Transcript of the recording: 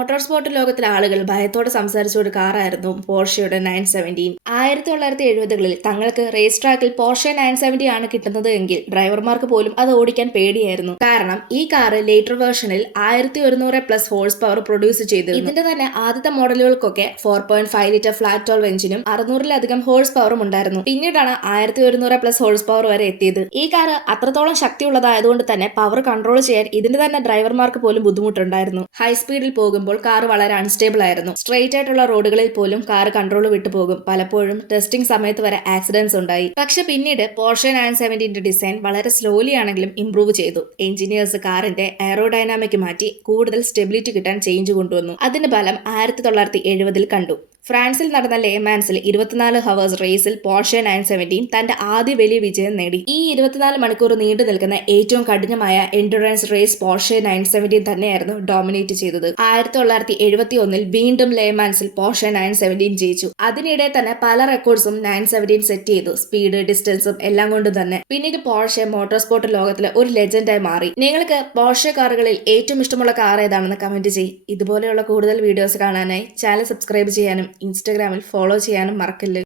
Motor sport ലോകത്തിലെ ആളുകൾ ഭയത്തോടെ സംസാരിച്ച ഒരു കാറായിരുന്നു പോർഷയുടെ 917. 1970-കളിൽ തങ്ങൾക്ക് റേസ് ട്രാക്കിൽ പോർഷെ 970 ആണ് കിട്ടുന്നത് എങ്കിൽ ഡ്രൈവർമാർക്ക് പോലും അത് ഓടിക്കാൻ പേടിയായിരുന്നു. കാരണം ഈ കാറ് ലേറ്റർ വേർഷനിൽ 1100+ ഹോഴ്സ് പവർ പ്രൊഡ്യൂസ് ചെയ്തിരുന്നു. ഇതിന്റെ തന്നെ ആദ്യത്തെ മോഡലുകൾക്കൊക്കെ 4.5 ലിറ്റർ ഫ്ലാറ്റ് 12 എഞ്ചിനും 600-ലധികം ഹോഴ്സ് പവറും ഉണ്ടായിരുന്നു. പിന്നീടാണ് 1100+ ഹോഴ്സ് പവർ വരെ എത്തിയത്. ഈ കാറ് അത്രത്തോളം ശക്തിയുള്ളതായതുകൊണ്ട് തന്നെ പവർ കൺട്രോൾ ചെയ്യാൻ ഇതിന്റെ തന്നെ ഡ്രൈവർമാർക്ക് പോലും ബുദ്ധിമുട്ടുണ്ടായിരുന്നു. ഹൈ സ്പീഡിൽ പോകുമ്പോൾ കാർ വളരെ അൺസ്റ്റേബിൾ ആയിരുന്നു. സ്ട്രെയിറ്റ് ആയിട്ടുള്ള റോഡുകളിൽ പോലും കാർ കൺട്രോൾ വിട്ടുപോകും. പലപ്പോഴും ടെസ്റ്റിംഗ് സമയത്ത് വരെ ആക്സിഡന്റ്സ് ഉണ്ടായി. പക്ഷെ പിന്നീട് പോർഷെ 917 ഡിസൈൻ വളരെ സ്ലോലി ആണെങ്കിലും ഇംപ്രൂവ് ചെയ്തു. എഞ്ചിനീയേഴ്സ് കാറിന്റെ എയറോഡൈനാമിക് മാറ്റി കൂടുതൽ സ്റ്റെബിലിറ്റി കിട്ടാൻ ചേഞ്ച് കൊണ്ടുവന്നു. അതിന്റെ ഫലം 1970-ൽ കണ്ടു. ഫ്രാൻസിൽ നടന്ന ലേമാൻസിൽ 24 ഹവേഴ്സ് റേസിൽ പോർഷെ 917 തന്റെ ആദ്യ വലിയ വിജയം നേടി. ഈ 24 മണിക്കൂർ നീണ്ടു നിൽക്കുന്ന ഏറ്റവും കഠിനമായ എൻഡുറൻസ് റേസ് പോർഷെ 917 തന്നെയായിരുന്നു ഡോമിനേറ്റ് ചെയ്തത്. 1971-ൽ വീണ്ടും ലേമാൻസിൽ പോർഷെ 917 ജയിച്ചു. അതിനിടെ തന്നെ പല റെക്കോർഡ്സും 917 സെറ്റ് ചെയ്തു. സ്പീഡ്, ഡിസ്റ്റൻസും എല്ലാം കൊണ്ട് തന്നെ. പിന്നീട് പോർഷെ മോട്ടോർ സ്പോർട്ട് ലോകത്തിലെ ഒരു ലെജൻഡായി മാറി. നിങ്ങൾക്ക് പോർഷെ കാറുകളിൽ ഏറ്റവും ഇഷ്ടമുള്ള കാർ ഏതാണെന്ന് കമന്റ് ചെയ്യ്. ഇതുപോലെയുള്ള കൂടുതൽ വീഡിയോസ് കാണാനായി ചാനൽ സബ്സ്ക്രൈബ് ചെയ്യാനും ഇൻസ്റ്റഗ്രാമിൽ ഫോളോ ചെയ്യാനും മറക്കല്ല്.